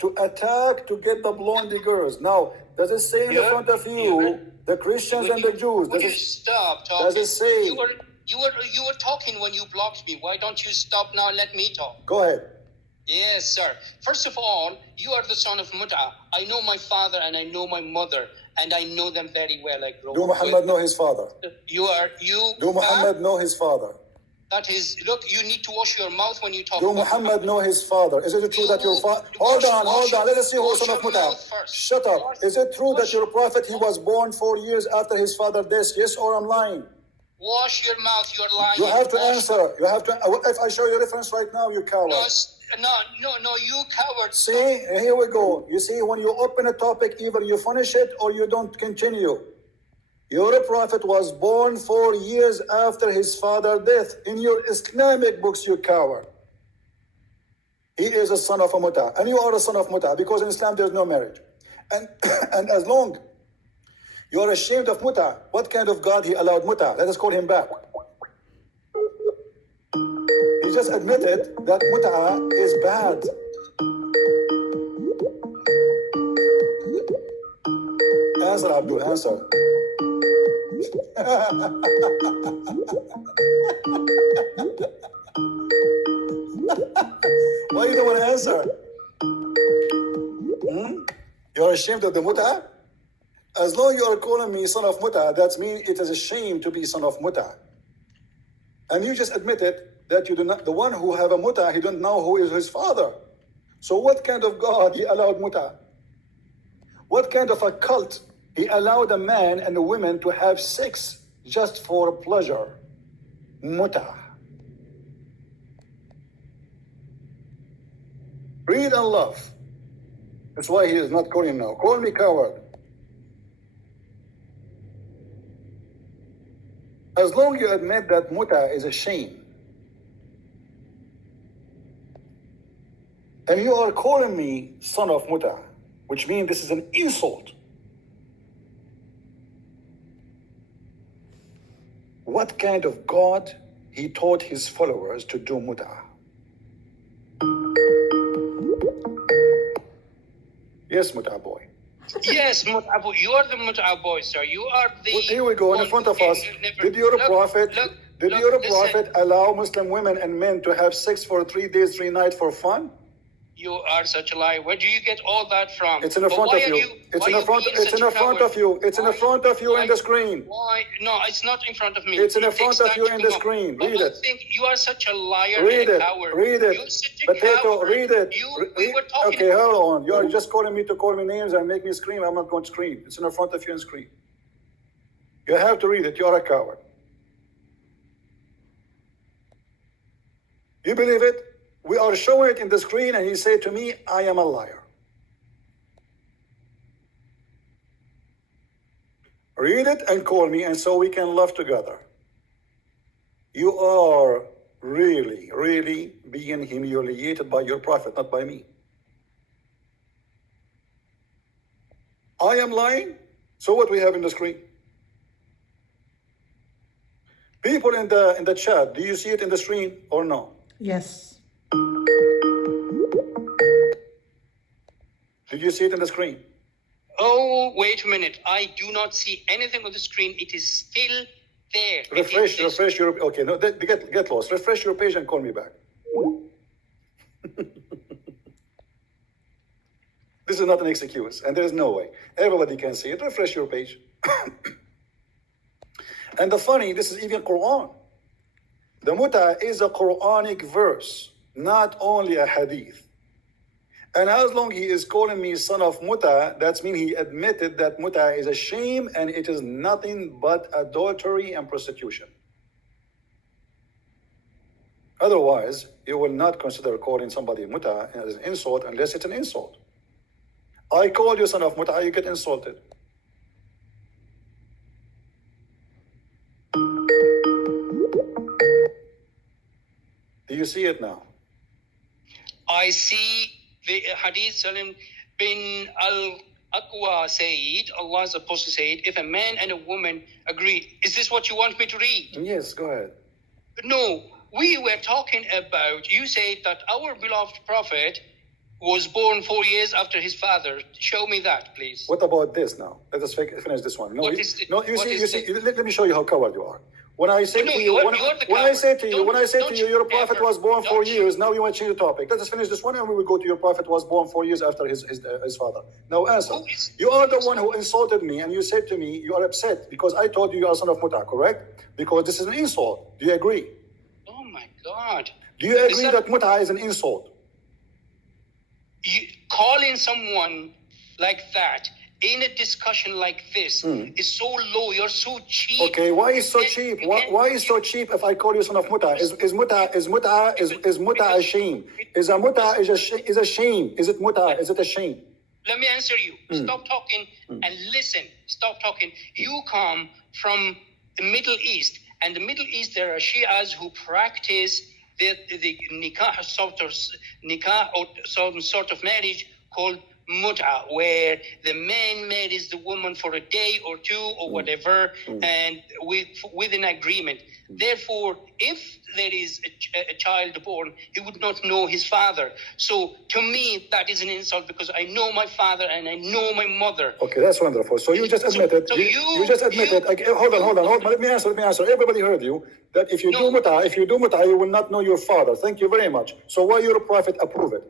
to attack to get the blonde girls. Now, does it say in the front of you, the Christians and the Jews? Will you stop talking? Does it say? You were talking when you blocked me. Why don't you stop now and let me talk? Go ahead. Yes, sir. First of all, you are the son of muta. I know my father and I know my mother, and I know them very well. I grew up. Do Muhammad know his father? Do Muhammad know his father? That is, look, you need to wash your mouth when you talk. Do Muhammad know his father? Is it true that your father? Hold on. Let us see who's son of muta. Shut up. Is it true that your prophet, he was born 4 years after his father's death? Yes, or I'm lying? Wash your mouth. You're lying. You have to answer. You have to. If I show you reference right now, you coward. No, you coward. See, here we go. You see, when you open a topic, either you finish it or you don't continue. Your prophet was born 4 years after his father's death. In your Islamic books, you coward. He is a son of a muta, and you are a son of muta, because in Islam there's no marriage. And and as long you are ashamed of muta, what kind of God he allowed muta? Let us call him back. He just admitted that muta is bad. Answer, Abdul, answer. Why you don't want to answer? You're ashamed of the muta? As long you are calling me son of muta, that means it is a shame to be son of muta. And you just admitted that you do not, the one who have a muta, he don't know who is his father. So what kind of God he allowed muta? What kind of a cult he allowed a man and a woman to have sex just for pleasure? Muta. Read and love. That's why he is not calling now. Call me coward. As long as you admit that muta is a shame, and you are calling me son of muta, which means this is an insult. What kind of God he taught his followers to do muta? Yes, muta boy. Yes, muta boy. You are the muta boy, sir. You are the. Well, here we go in front of us. Did your prophet allow Muslim women and men to have sex for 3 days, 3 nights for fun? You are such a liar. Where do you get all that from? It's in the front of you. It's in the front. It's in the front of you. It's in the front of you in the screen. Why? No, it's not in front of me. It's in the front of you in the screen. Read it. I think you are such a liar and a coward. Read it. You're such a Potato. coward. Read it. We were talking. Okay, hold on. You are just calling me to call me names and make me scream. I'm not going to scream. It's in the front of you in the screen. You have to read it. You are a coward. You believe it? We are showing it in the screen, and he said to me, I am a liar. Read it and call me, and so we can laugh together. You are really, really being humiliated by your prophet, not by me. I am lying? So what we have in the screen? People in the chat, do you see it in the screen or no? Yes. Did you see it in the screen? Oh, wait a minute. I do not see anything on the screen. It is still there. Refresh your, okay, no, get lost. Refresh your page and call me back. This is not an excuse, and there is no way. Everybody can see it. Refresh your page. And the funny, this is even Quran. The muta is a Quranic verse, not only a hadith. And as long he is calling me son of muta, that means he admitted that muta is a shame and it is nothing but adultery and prostitution. Otherwise, you will not consider calling somebody muta as an insult unless it's an insult. I call you son of muta, you get insulted. Do you see it now? I see the hadith Salim bin al-Aqwa said, Allah's apostle said, if a man and a woman agree, is this what you want me to read? Yes, go ahead. No, we were talking about, you said that our beloved prophet was born 4 years after his father. Show me that, please. What about this now? Let us finish this one. No, What you, is the- no, you what see, is you see. the- Let me show you how coward you are. When I say No, to you, you're when the I coward. say to you, Don't your prophet ever- was born 4 don't years. Now you want to change the topic. Let us finish this one, and we will go to your prophet was born 4 years after his father. Now answer. Who is- You are the one who insulted me, and you said to me you are upset because I told you you are son of muta, correct? Because this is an insult. Do you agree? Oh my God. Do you Is agree that- that muta is an insult? You calling someone like that in a discussion like this is so low. You're so cheap. Okay, why is so You cheap? can't- you Why, can't- why is so cheap if I call you son of muta? Is muta a shame? Is a shame? Is it muta? Is it a shame? Let me answer you. Stop talking and listen. Stop talking. You come from the Middle East, and the Middle East, there are Shias who practice the nikah or some sort of marriage called muta, where the man marries the woman for a day or two or whatever, and with an agreement. Therefore, if there is a child born, he would not know his father. So to me, that is an insult because I know my father and I know my mother. Okay, that's wonderful. So you just admitted. So you just admitted. Hold on. Let me answer. Everybody heard you. That if you No. do muta, you will not know your father. Thank you very much. So why your prophet approve it?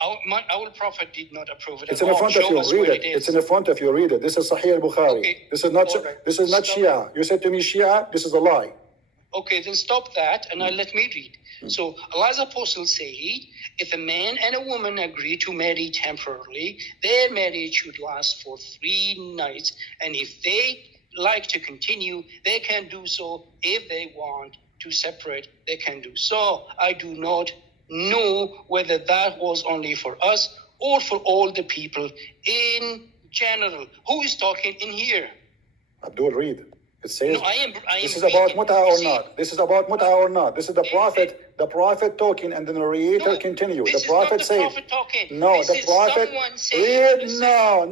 Our prophet did not approve it. It's at in all. front of Show you. us Read where it. is. It's in front of you. Read it. This is Sahih al-Bukhari. Okay. This is not. All right. This is not Stop. Shia. You said to me Shia. This is a lie. Okay, then stop that and let me read. So Allah's apostle said, if a man and a woman agree to marry temporarily, their marriage should last for 3 nights. And if they like to continue, they can do so. If they want to separate, they can do so. I do not know whether that was only for us or for all the people in general. Who is talking in here? Abdul, read. It says. No, I am This is about reading. muta You or see, not. This is about muta or not. This is the prophet talking, and the narrator continue. This The prophet is not the said. prophet talking. No, This the is prophet. someone saying. Read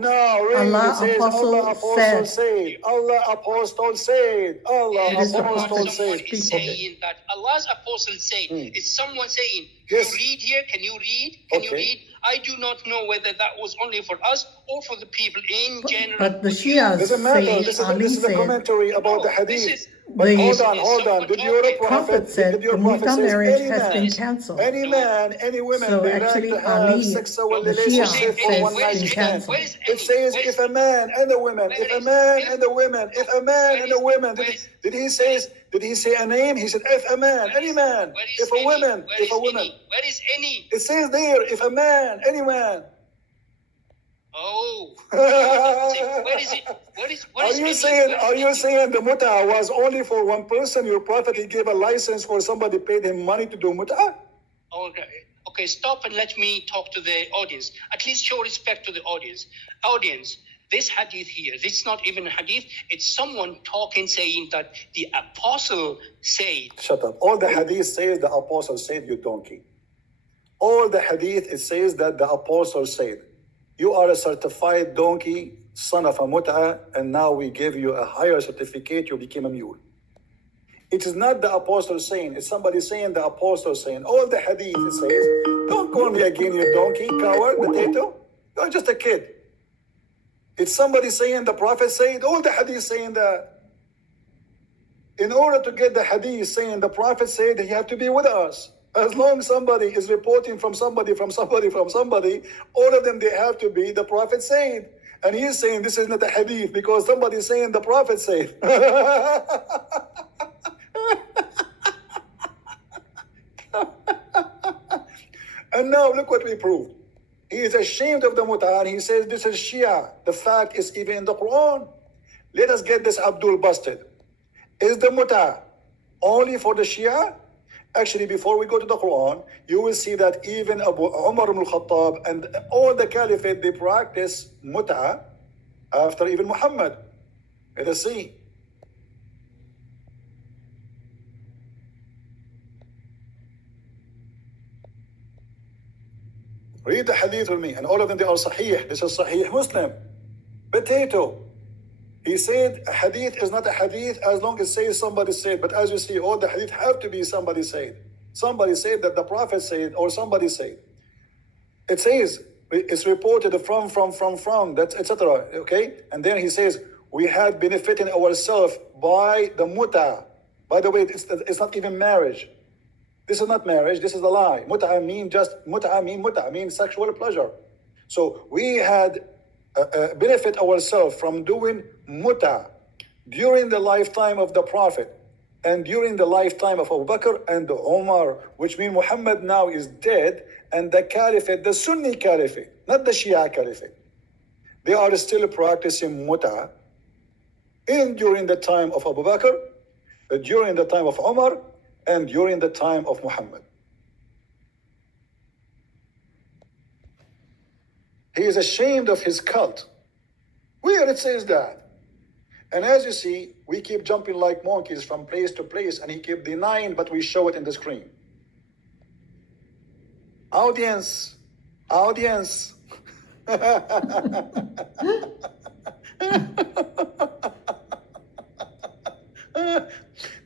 no. Read. Allah It says apostle Allah apostle said. Allah apostle said. Allah It is the apostle prophet Someone said. is speaking. saying that Allah's apostle said. It's someone saying. Yes. You read here. Can you read? Can you Okay. read? I do not know whether that was only for us or for the people in general. But the You- Shias Doesn't matter. say This Ali is the said commentary about the No, hadith. this is- But The- hold Someone on. Did your talking. prophet said your the prophet muta says marriage any has man, been cancelled. any man, any women, So they like actually to have Ali, sexual the relationship Shia for says one night been stand. cancelled. Where is It says if a man and a woman, if a man and a woman, if a man and a woman. Did he say a name? He said if a man, any man, Where is if a any? woman, Where if a is woman. any? Where is any? It says there if a man, any man. Oh. Where is it? What is Are you any? saying Where is any? saying the muta was only for one person? Your prophet he gave a license for somebody paid him money to do muta? Okay, stop and let me talk to the audience. At least show respect to the audience. Audience, this hadith here, this is not even a hadith. It's someone talking, saying that the apostle said. Shut up. All the hadith says the apostle said, you donkey. All the hadith it says that the apostle said. You are a certified donkey, son of a muta, and now we give you a higher certificate, you became a mule. It is not the apostle saying, it's somebody saying the apostle saying. All the hadith it says, don't call me again, you donkey, coward, potato. You're just a kid. It's somebody saying the prophet said, all the hadith saying that. In order to get the hadith saying the prophet said, you have to be with us. As long as somebody is reporting from somebody, all of them, they have to be the prophet said. And he's saying this is not a hadith because somebody is saying the prophet said. And now look what we proved. He is ashamed of the muta and he says this is Shia. The fact is even in the Quran. Let us get this Abdul busted. Is the muta only for the Shia? Actually, before we go to the Quran, you will see that even Abu Umar ibn al-Khattab and all the caliphate, they practice muta after even Muhammad. Let us see. Read the hadith with me, and all of them, they are sahih. This is sahih Muslim. Potato. He said a hadith is not a hadith as long as it says somebody said. But as you see, all the hadith have to be somebody said. Somebody said that the prophet said or somebody said. It says, it's reported from, that's etc. Okay? And then he says, we had benefiting ourselves by the muta. By the way, it's not even marriage. This is not marriage, this is a lie. Muta mean sexual pleasure. So we had benefit ourselves from doing muta during the lifetime of the Prophet and during the lifetime of Abu Bakr and Umar, which means Muhammad now is dead, and the caliphate, the Sunni caliphate, not the Shia caliphate, they are still practicing muta during the time of Abu Bakr, during the time of Umar, and during the time of Muhammad. He is ashamed of his cult. Where it says that? And as you see, we keep jumping like monkeys from place to place, and he keep denying, but we show it in the screen. Audience.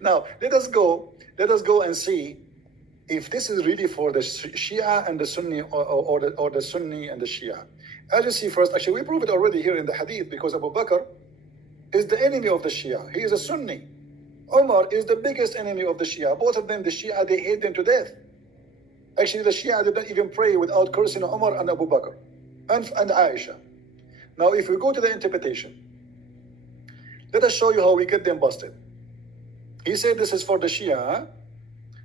Now, let us go and see if this is really for the Shia and the Sunni, or the Sunni and the Shia. As you see first, actually, we prove it already here in the Hadith, because Abu Bakr is the enemy of the Shia. He is a Sunni. Umar is the biggest enemy of the Shia. Both of them, the Shia, they hate them to death. Actually, the Shia did not even pray without cursing Umar and Abu Bakr and Aisha. Now, if we go to the interpretation, let us show you how we get them busted. He said this is for the Shia.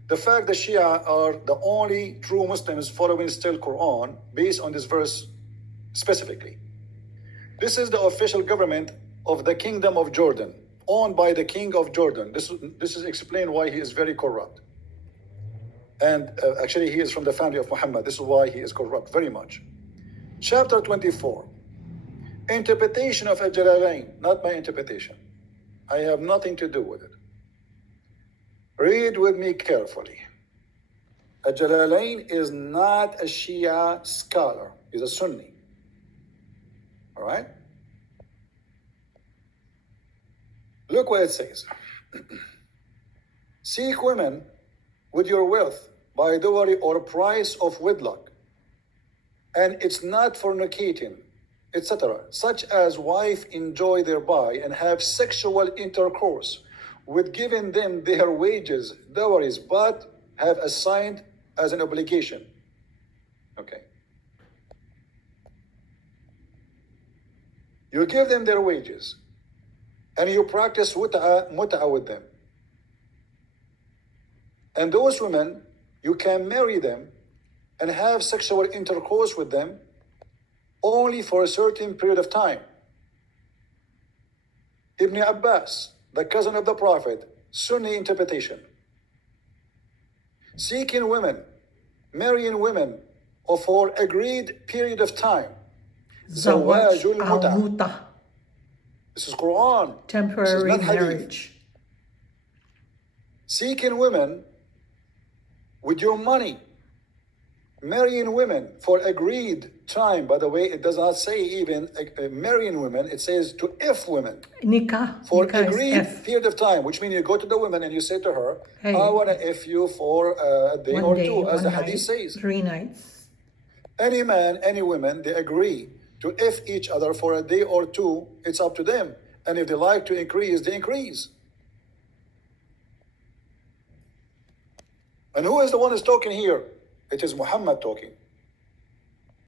The fact the Shia are the only true Muslims following still Quran based on this verse specifically. This is the official government of the Kingdom of Jordan, owned by the King of Jordan. This is explained why he is very corrupt. And actually, he is from the family of Muhammad. This is why he is corrupt very much. Chapter 24. Interpretation of Al-Jalalain, not my interpretation. I have nothing to do with it. Read with me carefully. Al-Jalalain is not a Shia scholar. He's a Sunni. All right? Look what it says. Seek women with your wealth by dowry or price of wedlock, and it's not fornicating, etc., such as wife enjoy thereby and have sexual intercourse with giving them their wages, dowries, but have assigned as an obligation. Okay. You give them their wages, and you practice muta with them. And those women, you can marry them and have sexual intercourse with them only for a certain period of time. Ibn Abbas, the cousin of the Prophet, Sunni interpretation. Seeking women, marrying women for agreed period of time. Zawaj al-muta. This is Quran. Temporary marriage. Seeking women with your money. Marrying women for agreed time. By the way, it does not say even marrying women. It says to if women. Nikah. For Nikah agreed period of time, which means you go to the woman and you say to her, hey, I want to if you for a day or two, as the hadith says. 3 nights. Any man, any woman, they agree to if each other for a day or two. It's up to them. And if they like to increase, they increase. And who is the one who's talking here? It is Muhammad talking.